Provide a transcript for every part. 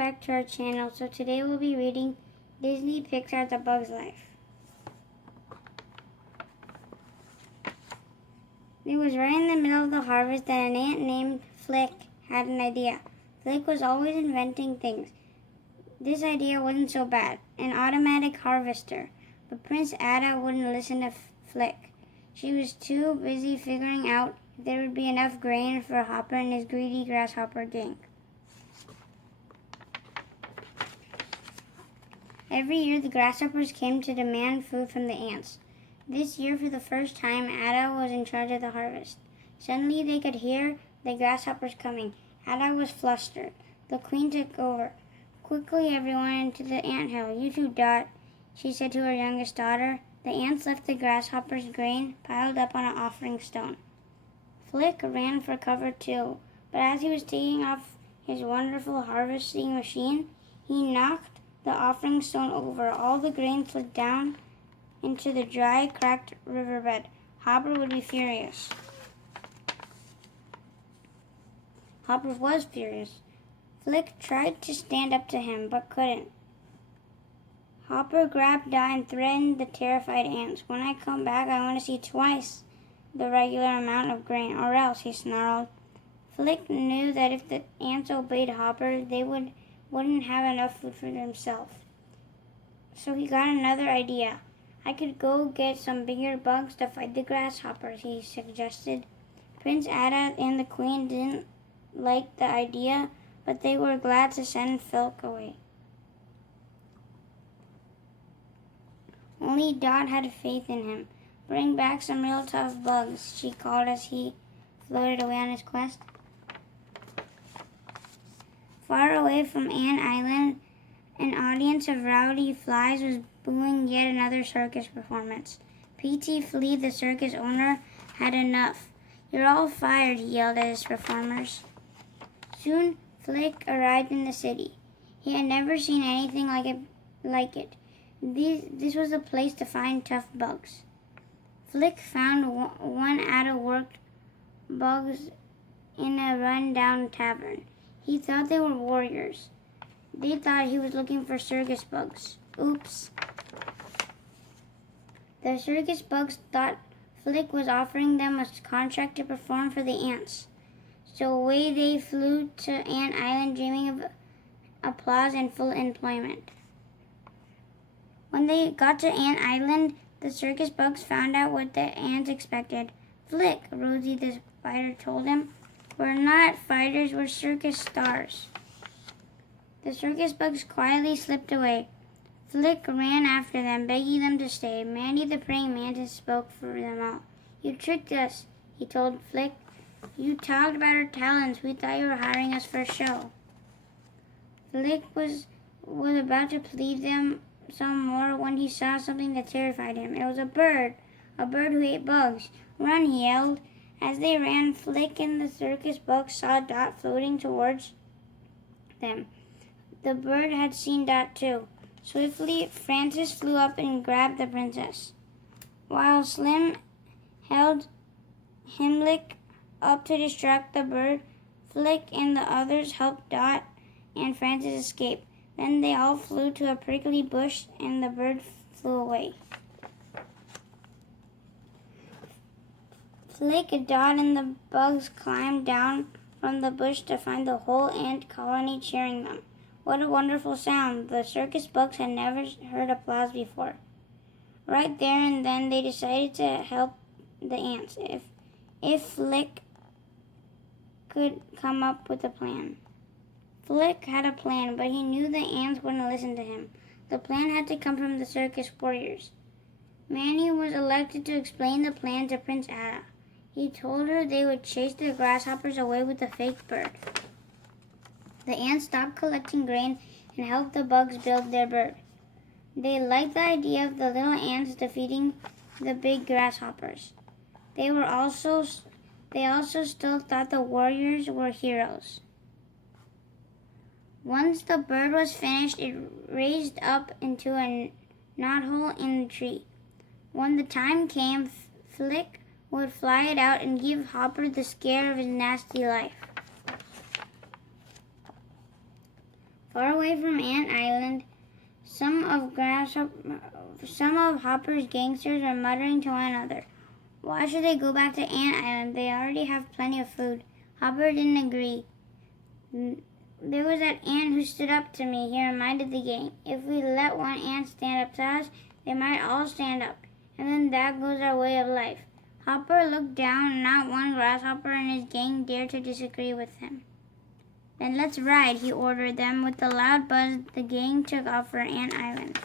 back to our channel. So today we'll be reading Disney Pixar's A Bug's Life. It was right in the middle of the harvest that an ant named Flick had an idea. Flick was always inventing things. This idea wasn't so bad, an automatic harvester. But Prince Ada wouldn't listen to Flick. She was too busy figuring out if there would be enough grain for Hopper and his greedy grasshopper gang. Every year the grasshoppers came to demand food from the ants. This year, for the first time, Ada was in charge of the harvest. Suddenly they could hear the grasshoppers coming. Ada was flustered. The queen took over. "Quickly, everyone, into the anthill. You too, Dot," she said to her youngest daughter. The ants left the grasshoppers' grain piled up on an offering stone. Flick ran for cover too, but as he was taking off his wonderful harvesting machine, he knocked the offering stone over. All the grain slid down into the dry, cracked riverbed. Hopper would be furious. Hopper was furious. Flick tried to stand up to him, but couldn't. Hopper grabbed Dot and threatened the terrified ants. "When I come back, I want to see twice the regular amount of grain, or else," he snarled. Flick knew that if the ants obeyed Hopper, they wouldn't have enough food for themselves. So he got another idea. "I could go get some bigger bugs to fight the grasshoppers," he suggested. Prince Ada and the Queen didn't like the idea, but they were glad to send Flick away. Only Dot had faith in him. "Bring back some real tough bugs," she called as he floated away on his quest. Far away from Ant Island, an audience of rowdy flies was booing yet another circus performance. P.T. Flea, the circus owner, had enough. "You're all fired," he yelled at his performers. Soon Flick arrived in the city. He had never seen anything like it. This was the place to find tough bugs. Flick found one out-of-work bugs in a run-down tavern. He thought they were warriors. They thought he was looking for circus bugs. Oops. The circus bugs thought Flick was offering them a contract to perform for the ants. So away they flew to Ant Island, dreaming of applause and full employment. When they got to Ant Island, the circus bugs found out what the ants expected. "Flick," Rosie the spider told him, "we're not fighters, we're circus stars." The circus bugs quietly slipped away. Flick ran after them, begging them to stay. Mandy the praying mantis spoke for them all. "You tricked us," he told Flick. "You talked about our talents. We thought you were hiring us for a show." Flick was about to plead them some more when he saw something that terrified him. It was a bird who ate bugs. "Run," he yelled. As they ran, Flick and the circus bugs saw Dot floating towards them. The bird had seen Dot too. Swiftly, Francis flew up and grabbed the princess. While Slim held Himmlick up to distract the bird, Flick and the others helped Dot and Francis escape. Then they all flew to a prickly bush and the bird flew away. Flick, Dot, and the bugs climbed down from the bush to find the whole ant colony cheering them. What a wonderful sound! The circus bugs had never heard applause before. Right there and then they decided to help the ants if Flick could come up with a plan. Flick had a plan, but he knew the ants wouldn't listen to him. The plan had to come from the circus warriors. Manny was elected to explain the plan to Prince Ada. He told her they would chase the grasshoppers away with a fake bird. The ants stopped collecting grain and helped the bugs build their bird. They liked the idea of the little ants defeating the big grasshoppers. They also still thought the warriors were heroes. Once the bird was finished, it raised up into a knothole in the tree. When the time came, Flick would fly it out and give Hopper the scare of his nasty life. Far away from Ant Island, some of Hopper's gangsters were muttering to one another. Why should they go back to Ant Island? They already have plenty of food. Hopper didn't agree. There was that ant who stood up to me, he reminded the gang. If we let one ant stand up to us, they might all stand up. And then that goes our way of life. Hopper looked down, and not one grasshopper and his gang dared to disagree with him. Then let's ride, he ordered them. With a loud buzz, the gang took off for Ant Island.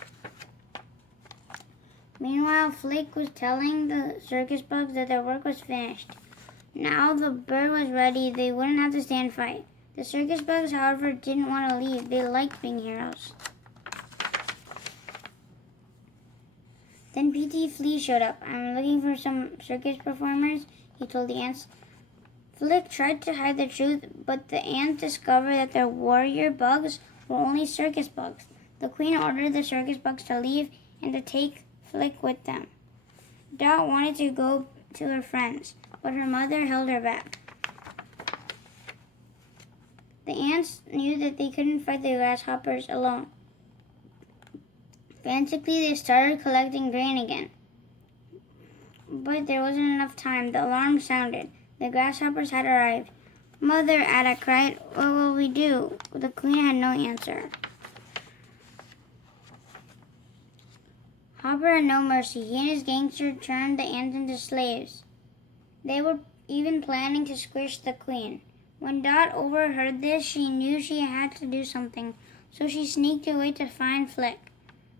Meanwhile, Flick was telling the circus bugs that their work was finished. Now the bird was ready, they wouldn't have to stand fight. The circus bugs, however, didn't want to leave. They liked being heroes. Then P.T. Flea showed up. I'm looking for some circus performers, he told the ants. Flick tried to hide the truth, but the ants discovered that their warrior bugs were only circus bugs. The queen ordered the circus bugs to leave and to take Flick with them. Dot wanted to go to her friends, but her mother held her back. The ants knew that they couldn't fight the grasshoppers alone. Frantically, they started collecting grain again. But there wasn't enough time. The alarm sounded. The grasshoppers had arrived. Mother, Ada cried, what will we do? The queen had no answer. Hopper had no mercy. He and his gangster turned the ants into slaves. They were even planning to squish the queen. When Dot overheard this, she knew she had to do something, so she sneaked away to find Flick.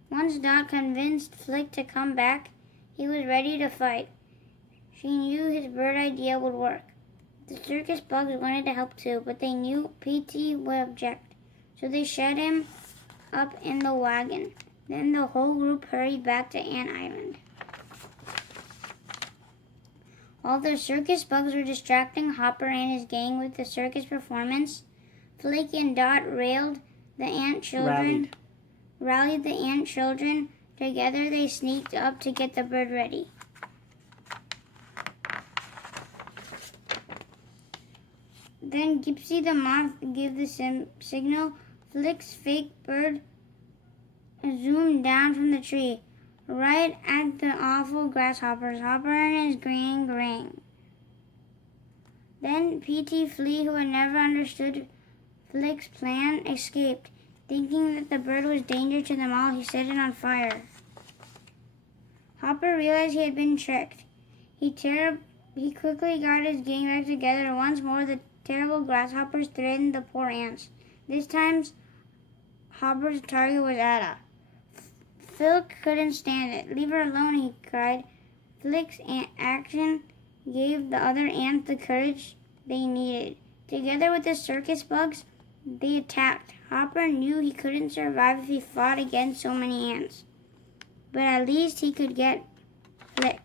Once Dot convinced Flick to come back, he was ready to fight. She knew his bird idea would work. The circus bugs wanted to help too, but they knew P.T. would object, so they shut him up in the wagon. Then the whole group hurried back to Ant Island. While the circus bugs were distracting Hopper and his gang with the circus performance, Flick and Dot rallied the ant children. Together they sneaked up to get the bird ready. Then Gypsy the moth gave the signal. Flick's fake bird zoomed down from the tree, right at the awful grasshoppers. Hopper and his gang rang. Then P.T. Flea, who had never understood Flick's plan, escaped. Thinking that the bird was danger to them all, he set it on fire. Hopper realized he had been tricked. He quickly got his gang back together. Once more, the terrible grasshoppers threatened the poor ants. This time, Hopper's target was Ada. Flick couldn't stand it. Leave her alone, he cried. Flick's action gave the other ants the courage they needed. Together with the circus bugs, they attacked. Hopper knew he couldn't survive if he fought against so many ants. But at least he could get Flick.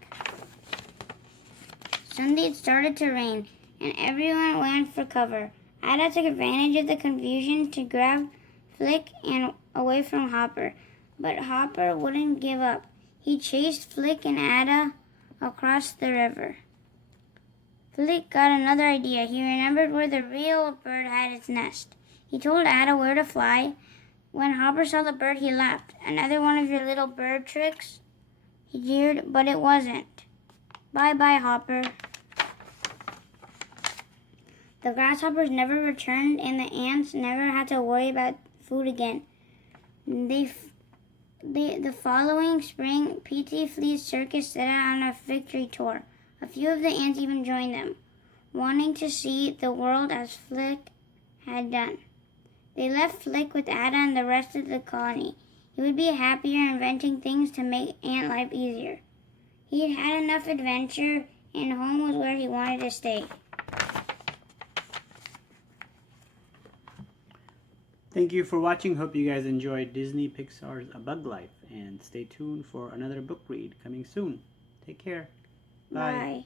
Suddenly it started to rain, and everyone ran for cover. Ada took advantage of the confusion to grab Flick and away from Hopper. But Hopper wouldn't give up. He chased Flick and Ada across the river. Flick got another idea. He remembered where the real bird had its nest. He told Ada where to fly. When Hopper saw the bird, he laughed. Another one of your little bird tricks? He jeered, but it wasn't. Bye-bye, Hopper. The grasshoppers never returned, and the ants never had to worry about food again. The following spring, P.T. Flea's circus set out on a victory tour. A few of the ants even joined them, wanting to see the world as Flick had done. They left Flick with Ada and the rest of the colony. He would be happier inventing things to make ant life easier. He had had enough adventure, and home was where he wanted to stay. Thank you for watching. Hope you guys enjoyed Disney Pixar's A Bug Life. And stay tuned for another book read coming soon. Take care. Bye. Bye.